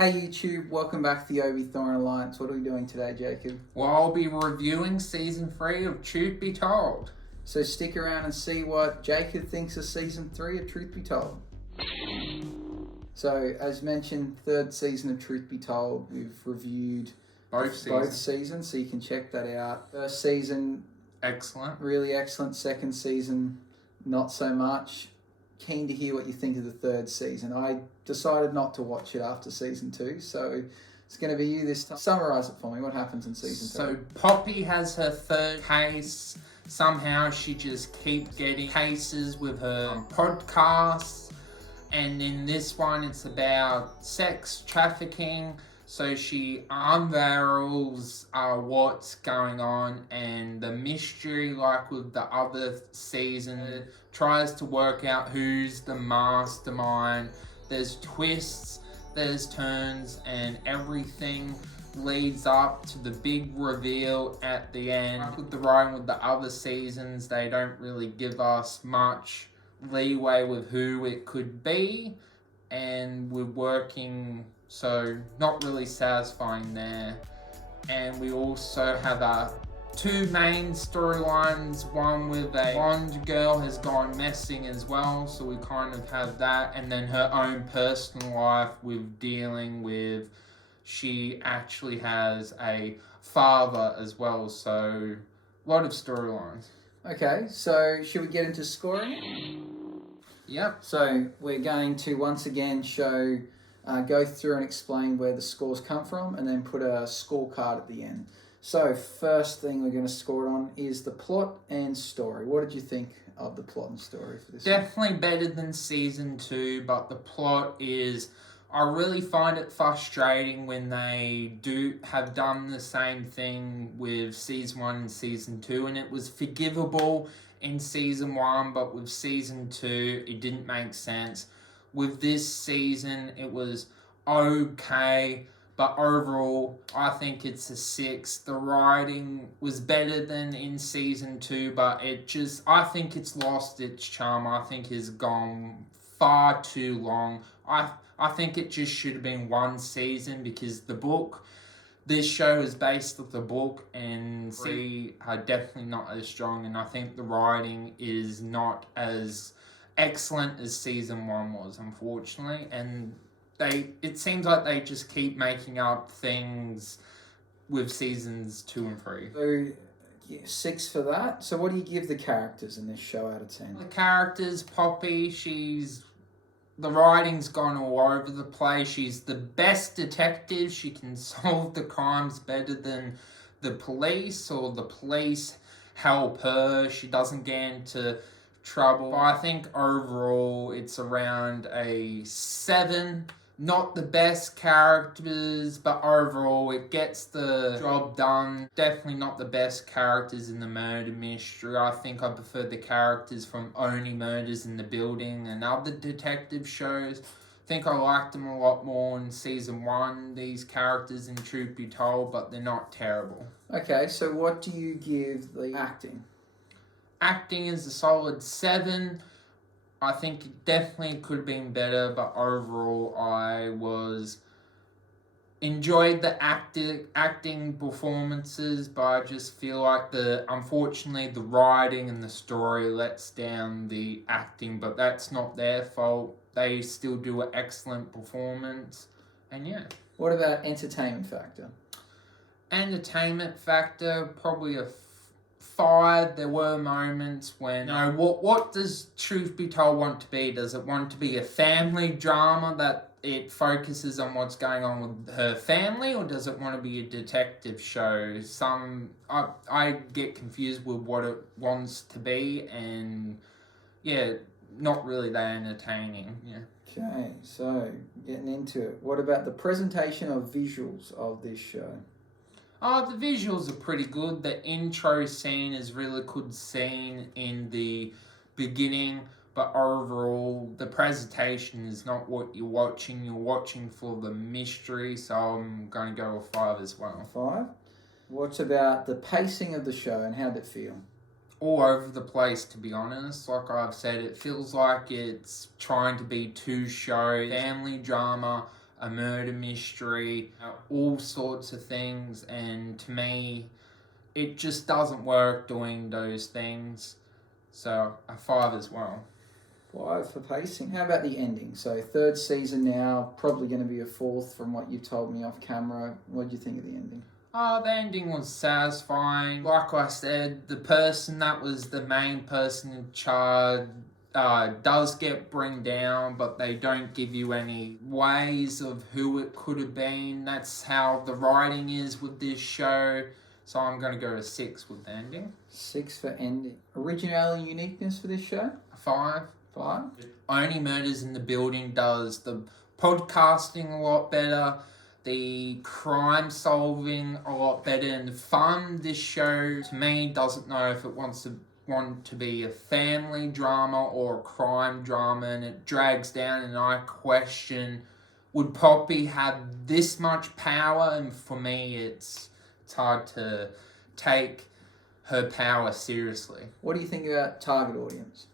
Hey YouTube, welcome back to the Obi Thorn Alliance. What are we doing today, Jacob? Well, I'll be reviewing Season 3 of Truth Be Told. So stick around and see what Jacob thinks of Season 3 of Truth Be Told. So, as mentioned, third season of Truth Be Told. We've reviewed both seasons, so you can check that out. First season, excellent. Really excellent. Second season, not so much. Keen to hear what you think of the third season. I decided not to watch it after season 2, so it's going to be you this time. Summarise it for me. What happens in season 3? So Poppy has her third case. Somehow she just keeps getting cases with her podcasts. And in this one, it's about sex trafficking. So she unravels what's going on, and the mystery, like with the other season, tries to work out who's the mastermind. There's twists, there's turns, and everything leads up to the big reveal at the end. With the writing with the other seasons, they don't really give us much leeway with who it could be, and we're working, so not really satisfying there. And we also have two main storylines. One with a blonde girl has gone missing as well, so we kind of have that, and then her own personal life with dealing with, she actually has a father as well, so a lot of storylines. Okay, so should we get into scoring? Yep. So we're going to once again go through and explain where the scores come from, and then put a scorecard at the end. So first thing we're going to score it on is the plot and story. What did you think of the plot and story for this? Definitely better than season 2, but the plot is, I really find it frustrating when they have done the same thing with season 1 and season 2, and it was forgivable in season 1, but with season 2 it didn't make sense. With this season it was okay, but overall I think it's a 6. The writing was better than in season 2, but I think it's lost its charm. I think it's gone far too long. I think it just should have been one season, because this show is based off the book, and three are definitely not as strong, and I think the writing is not as excellent as season 1 was, unfortunately, and it seems like they just keep making up things with seasons 2 and 3. So, 6 for that. So what do you give the characters in this show out of 10? The characters, Poppy, the writing's gone all over the place. She's the best detective. She can solve the crimes better than the police, or the police help her. She doesn't get into trouble. I think overall it's around a 7. Not the best characters, but overall it gets the job done. Definitely not the best characters in the murder mystery. I think I prefer the characters from Only Murders in the Building and other detective shows. I think I liked them a lot more in season 1, these characters in Truth Be Told, but they're not terrible. Okay, so what do you give the acting? Acting is a solid 7. I think it definitely could have been better, but overall I enjoyed the acting performances, but I just feel like unfortunately the writing and the story lets down the acting, but that's not their fault. They still do an excellent performance, and yeah. What about entertainment factor? Entertainment factor, probably a 5. There were moments when, what does Truth Be Told want to be? Does it want to be a family drama that it focuses on what's going on with her family, or does it want to be a detective show? I get confused with what it wants to be, and yeah, not really that entertaining. Yeah. Okay, so getting into it. What about the presentation of visuals of this show? The visuals are pretty good. The intro scene is really good scene in the beginning, but overall the presentation is not what you're watching. You're watching for the mystery, so I'm going to go with 5 as well. 5. What about the pacing of the show, and how did it feel? All over the place, to be honest. Like I've said, it feels like it's trying to be 2 shows, family drama, a murder mystery, all sorts of things. And to me, it just doesn't work doing those things. So a 5 as well. 5 for pacing. How about the ending? So 3rd season now, probably going to be a 4th from what you told me off camera. What do you think of the ending? The ending was satisfying. Like I said, the person that was the main person in charge does get bring down, but they don't give you any ways of who it could have been. That's how the writing is with this show. So I'm going to go to 6 with the ending. 6 for ending. Originality and uniqueness for this show? 5. 5. Only Murders in the Building does the podcasting a lot better, the crime solving a lot better, and the fun. This show, to me, doesn't know if it want to be a family drama or a crime drama, and it drags down, and I question, would Poppy have this much power? And for me, it's hard to take her power seriously. What do you think about target audience?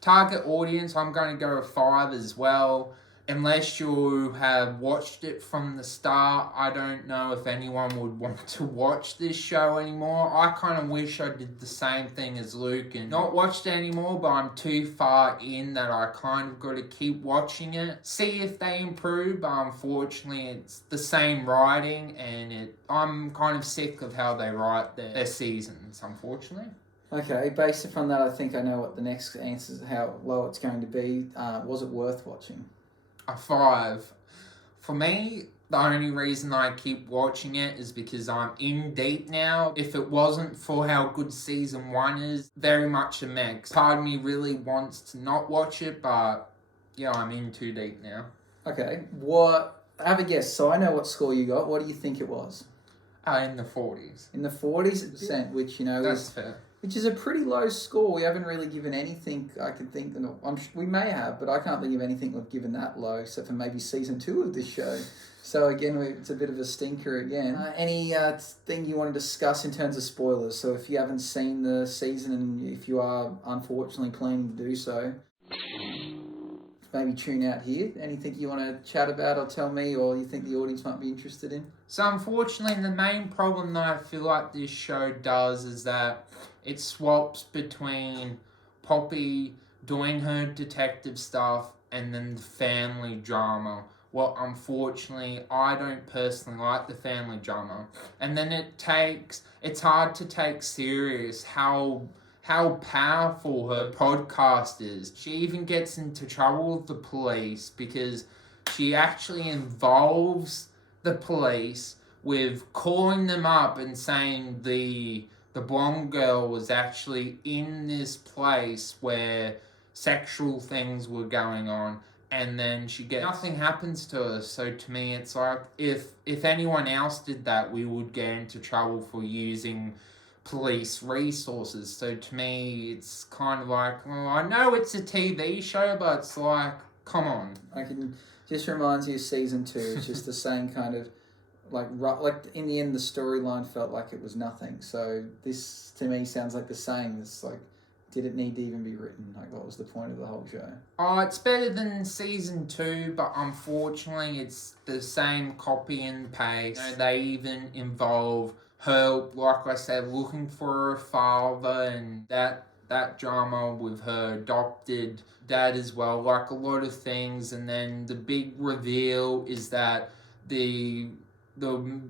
Target audience, I'm going to go a 5 as well. Unless you have watched it from the start, I don't know if anyone would want to watch this show anymore. I kind of wish I did the same thing as Luke and not watched it anymore, but I'm too far in that I kind of got to keep watching it. See if they improve, but unfortunately it's the same writing, and I'm kind of sick of how they write their seasons, unfortunately. Okay, based upon that, I think I know what the next answer is, how low it's going to be. Was it worth watching? A 5. For me, the only reason I keep watching it is because I'm in deep now. If it wasn't for how good season 1 is, very much a mix. Part of me really wants to not watch it, but yeah, I'm in too deep now. Okay, have a guess. So I know what score you got. What do you think it was? In the 40s. In the 40%, which, That's fair. Which is a pretty low score. We haven't really given anything I can think. We may have, but I can't think of anything we've given that low, except for maybe season 2 of this show. So again, it's a bit of a stinker again. Any thing you want to discuss in terms of spoilers? So if you haven't seen the season, and if you are unfortunately planning to do so, maybe tune out here. Anything you want to chat about or tell me, or you think the audience might be interested in? So unfortunately, the main problem that I feel like this show does is that it swaps between Poppy doing her detective stuff and then the family drama. Well, unfortunately, I don't personally like the family drama. And then it's hard to take serious how powerful her podcast is. She even gets into trouble with the police because she actually involves the police with calling them up and saying the blonde girl was actually in this place where sexual things were going on, and then nothing happens to her. So to me, it's like if anyone else did that, we would get into trouble for using police resources. So to me, it's kind of like, well, I know it's a TV show, but it's like, come on. Just reminds you of season 2. It's just the same kind of like in the end, the storyline felt like it was nothing. So this to me sounds like the same. It's like, did it need to even be written? Like, what was the point of the whole show? Oh, it's better than season 2, but unfortunately, it's the same copy and paste. They even involve her, like I said, looking for her father, and that drama with her adopted dad as well, like a lot of things. And then the big reveal is that the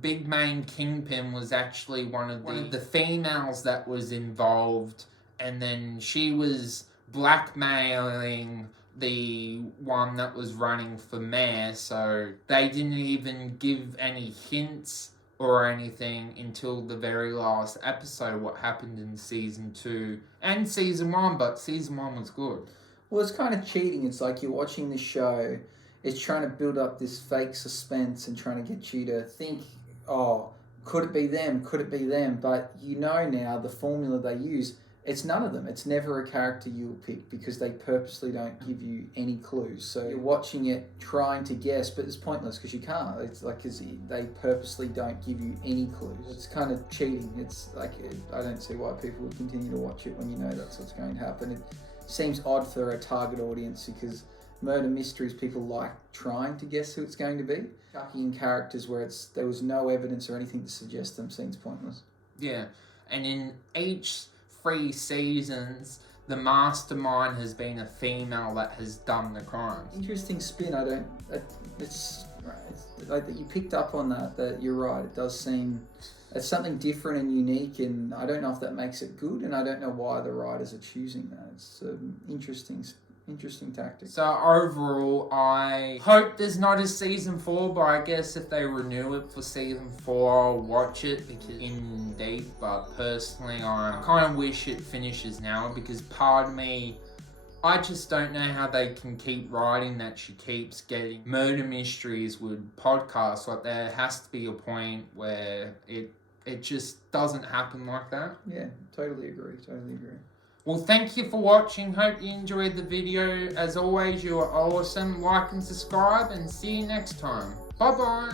big main kingpin was actually one of the females that was involved, and then she was blackmailing the one that was running for mayor. So they didn't even give any hints or anything until the very last episode what happened in season 2 and season 1, but season 1 was good. Well, it's kind of cheating. It's like you're watching the show, it's trying to build up this fake suspense and trying to get you to think, oh, could it be them? Could it be them? But you know now the formula they use, it's none of them. It's never a character you'll pick because they purposely don't give you any clues. So you're watching it trying to guess, but it's pointless because you can't. It's like they purposely don't give you any clues. It's kind of cheating. It's like, I don't see why people would continue to watch it when you know that's what's going to happen. It seems odd for a target audience because murder mysteries, people like trying to guess who it's going to be. Chucking in characters where there was no evidence or anything to suggest them seems pointless. Yeah, and in each 3 seasons, the mastermind has been a female that has done the crimes. Interesting spin. It's like that you picked up on that you're right. It does seem it's something different and unique, and I don't know if that makes it good, and I don't know why the writers are choosing that. It's an interesting tactic. So overall, I hope there's not a season 4, but I guess if they renew it for season 4, I'll watch it because in deep. But personally, I kind of wish it finishes now because part of me, I just don't know how they can keep writing that she keeps getting murder mysteries with podcasts. Like there has to be a point where it just doesn't happen like that. Yeah, totally agree. Well, thank you for watching. Hope you enjoyed the video. As always, you are awesome. Like and subscribe and see you next time. Bye-bye.